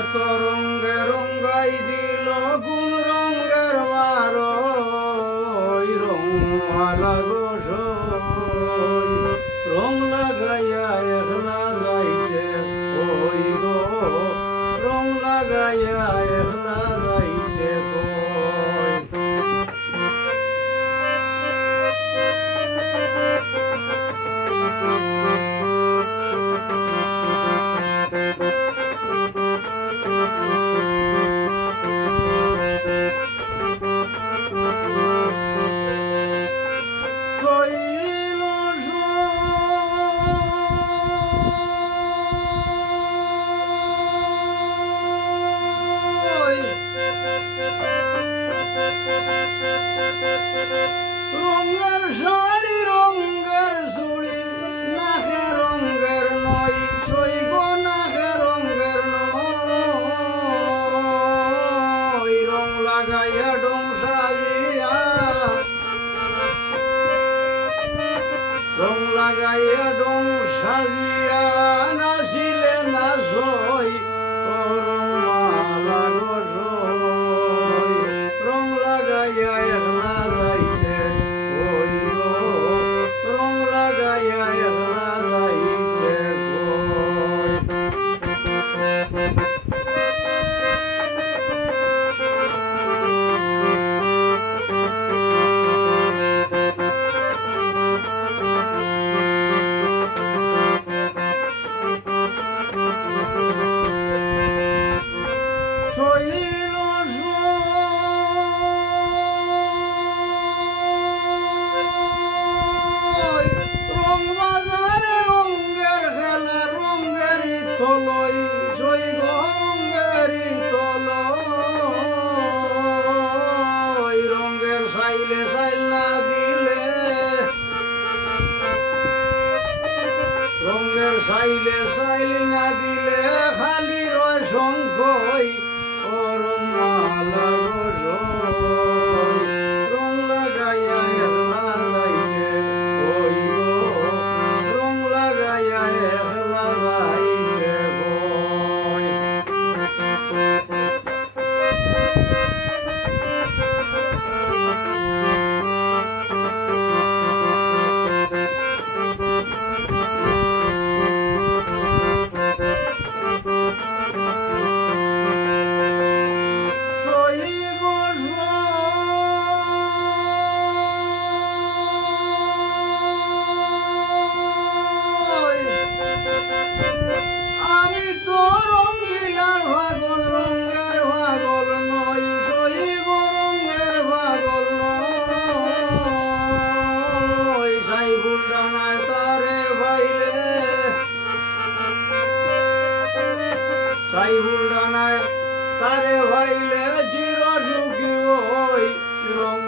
এত রঙে রঙ্গাই দিল কোন রঙের বারো রঙওয়ালা গো সই রং লাগাইয়া একলা যাইতে ওই গো রং লাগাইয়া একলা যাইতে কই রঙের শাড়ি রঙের চুড়ি নাকে রঙের নই সই গো নাকে রঙের নই রং লাগাইয়া ডং সাজিয়া রং লাগাইয়া ডং সাজিয়া নাচিলে নাচই রঙওয়ালা গো সই রং লাগাইয়া একলা যাইতে ওই গো রং লাগাইয়া একলা যাইতে কই সইল সই রং বাজারে রঙের খেলা রঙের তলই সই গো রঙের তলই রঙের সাইলে সাইল না দিলে রঙের সাইলে সাইল না দিলে খালি রয় শঙ্কই রঙওয়ালা গো সই রং লাগাইয়া একলা যাইতে ওই গো রং লাগাইয়া একলা যাইতে কই আমি তো রঙিলার পাগল রঙের পাগল নই সই গো রঙের পাগল নই সাইবুল ডানায় তারে ভাইলে সাইবুল ডানায় তারে ভাইলে চির ঝুঁকি ওই রঙ